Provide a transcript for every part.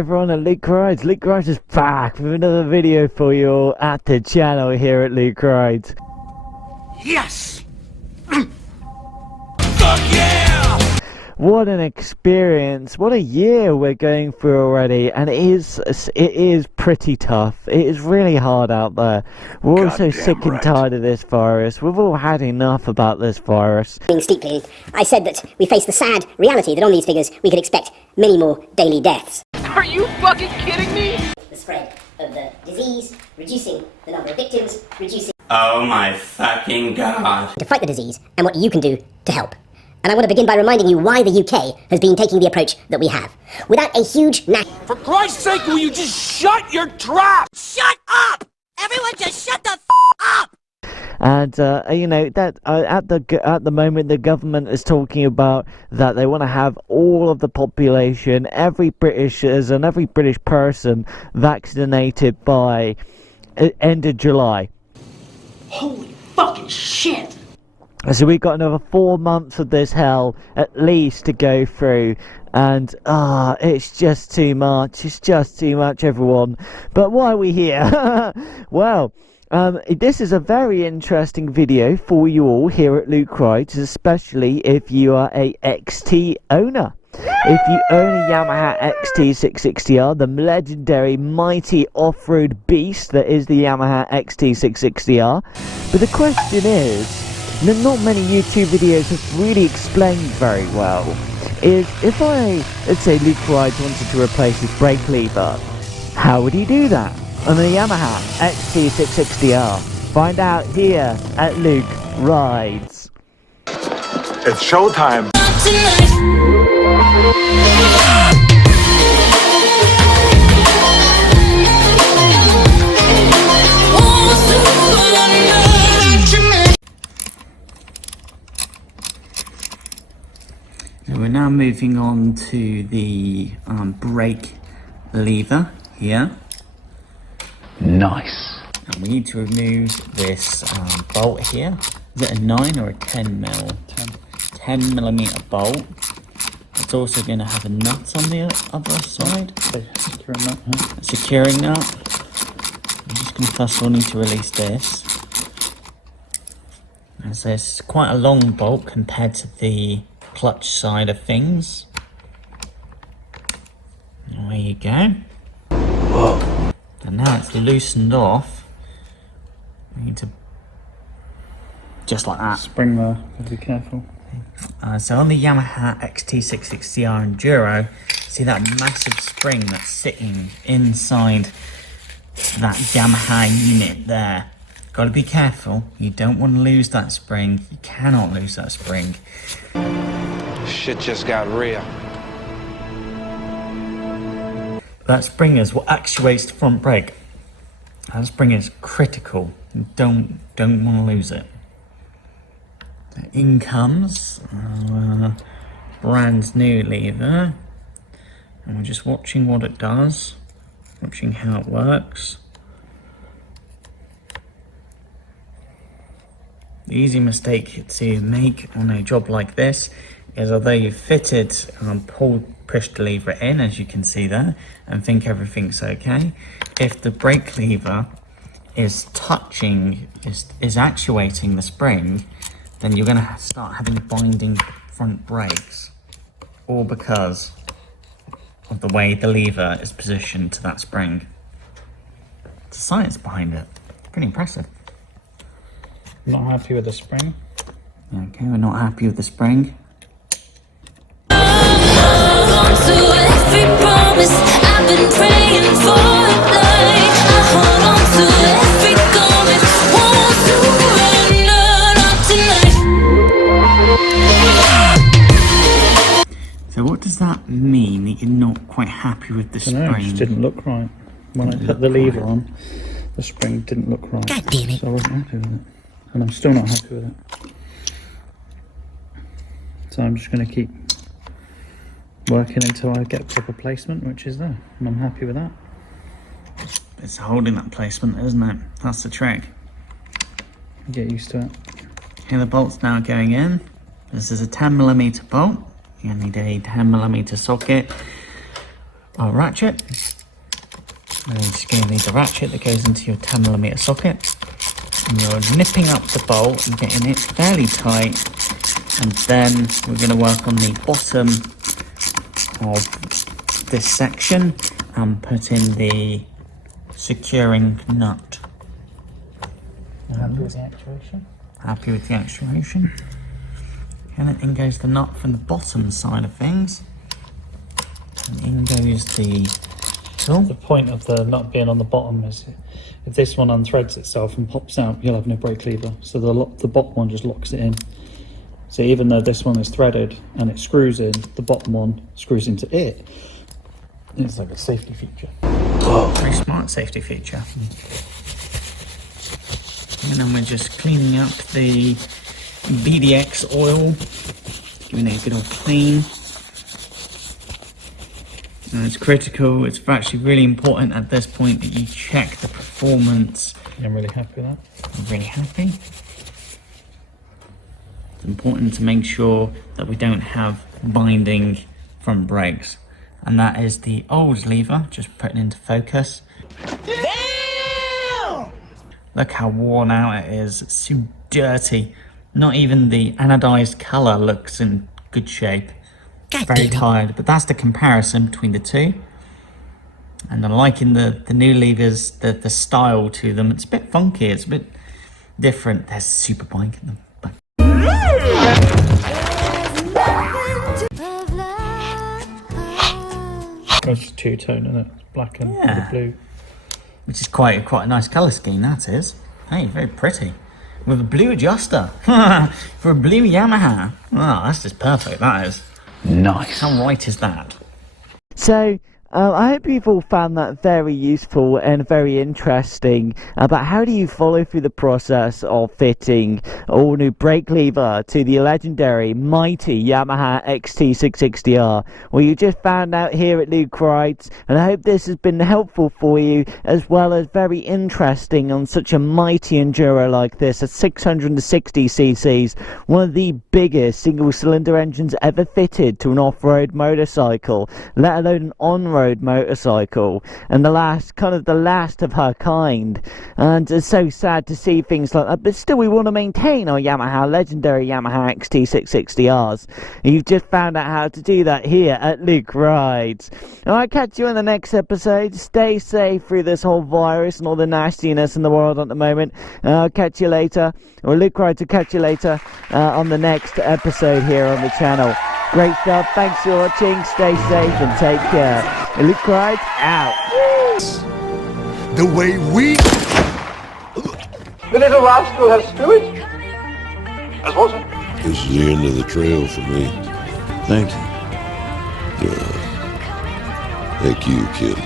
everyone at Luke Rides. Luke Rides is back with another video for you all at the channel here at Luke Rides. Yes! Fuck yeah! What an experience, what a year we're going through already, and it is pretty tough. It is really hard out there. We're all so sick and tired of this virus. We've all had enough about this virus. Steeply, I said that we face the sad reality that on these figures we could expect many more daily deaths. Are you fucking kidding me? The spread of the disease, reducing the number of victims, reducing... Oh my fucking god. ...to fight the disease, and what you can do to help. And I want to begin by reminding you why the UK has been taking the approach that we have. Without a huge For Christ's sake, will you just shut your trap? Shut up! Everyone just shut the up! And you know that at the moment the government is talking about that they want to have all of the population, every British citizen, every British person vaccinated by end of July. Holy fucking shit! So we've got another 4 months of this hell at least to go through, and it's just too much. It's just too much, everyone. But why are we here? Well, this is a very interesting video for you all here at Luke Rides, especially if you are a XT owner. If you own a Yamaha XT660R, the legendary mighty off-road beast that is the Yamaha XT660R. But the question is, that not many YouTube videos have really explained very well, is if let's say Luke Rides wanted to replace his brake lever, how would he do that on a Yamaha XT660R? Find out here at Luke Rides. It's showtime. So we're now moving on to the brake lever here. Nice. And we need to remove this bolt here. Is it a 9 or a 10 mil? 10 millimeter bolt. It's also going to have a nut on the other side. Securing nut. A securing nut. I'm just going to first of all need to release this. And so it's quite a long bolt compared to the clutch side of things. There you go. Whoa. And now it's loosened off. We need to just like that. Spring there, be careful. So on the Yamaha XT660R Enduro, see that massive spring that's sitting inside that Yamaha unit there. Got to be careful. You don't want to lose that spring. You cannot lose that spring. Shit just got real. That spring is what actuates the front brake. That spring is critical. You don't want to lose it. In comes our brand new lever, and we're just watching what it does, watching how it works. The easy mistake to make on a job like this is, although you've fitted push the lever in, as you can see there, and think everything's okay, if the brake lever is actuating the spring, then you're going to start having binding front brakes, all because of the way the lever is positioned to that spring. It's the science behind it. It's pretty impressive. Not happy with the spring. Okay, we're not happy with the spring. So what does that mean that you're not quite happy with the I don't know, spring? it just didn't look right. When I put the lever on, the spring didn't look right. God damn it. So I wasn't happy with it. And I'm still not happy with it. So I'm just going to keep working until I get proper placement, which is there. And I'm happy with that. It's holding that placement, isn't it? That's the trick. Get used to it. Here the bolt's now going in. This is a 10mm bolt. You need a 10mm socket. our ratchet. And you're just going to need the ratchet that goes into your 10mm socket. And you're nipping up the bolt and getting it fairly tight. And then we're going to work on the bottom of this section and put in the securing nut. Happy with the actuation? Happy with the actuation. And in goes the nut from the bottom side of things. And in goes the tool. The point of the nut being on the bottom is if this one unthreads itself and pops out, you'll have no brake lever. So the bottom one just locks it in. So even though this one is threaded and it screws in, the bottom one screws into it. It's like a safety feature. Whoa. Very smart safety feature. And then we're just cleaning up the BDX oil, giving it a good old clean. And it's critical, it's actually really important at this point that you check the performance. I'm really happy with that. I'm really happy. It's important to make sure that we don't have binding front brakes. And that is the old lever, just putting into focus. Damn! Look how worn out it is, it's so dirty. Not even the anodized colour looks in good shape. Very tired, but that's the comparison between the two. And I'm liking the new levers, the style to them. It's a bit funky, it's a bit different. There's super bike in them. But It's two-tone, isn't it? It's black and blue. Which is quite a nice colour scheme, that is. Hey, very pretty. With a blue adjuster. For a blue Yamaha. Oh, that's just perfect, that is. Nice. How right is that? So, I hope you've all found that very useful and very interesting about how do you follow through the process of fitting all new brake lever to the legendary mighty Yamaha XT660R. Well, you just found out here at Luke Rides, and I hope this has been helpful for you as well as very interesting on such a mighty enduro like this, a 660cc, one of the biggest single cylinder engines ever fitted to an off-road motorcycle, let alone an on-road motorcycle, and the last of her kind. And it's so sad to see things like that, but still we want to maintain our legendary Yamaha XT660Rs. You've just found out how to do that here at Luke Rides. Alright, catch you in the next episode. Stay safe through this whole virus and all the nastiness in the world at the moment. I'll catch you later, or Luke Rides will catch you later on the next episode here on the channel. Great stuff, thanks for watching, stay safe and take care. Luke Rides out. The way we. The little rascal has spirit. As was it? This is the end of the trail for me. Thank you. Thank you, kid.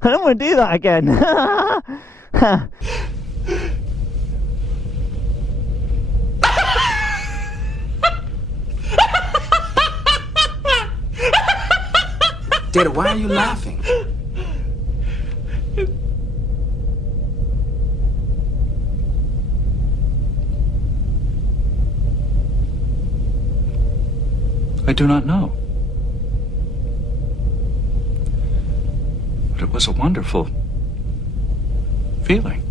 I don't want to do that again. Dad, why are you laughing? I do not know. But it was a wonderful feeling.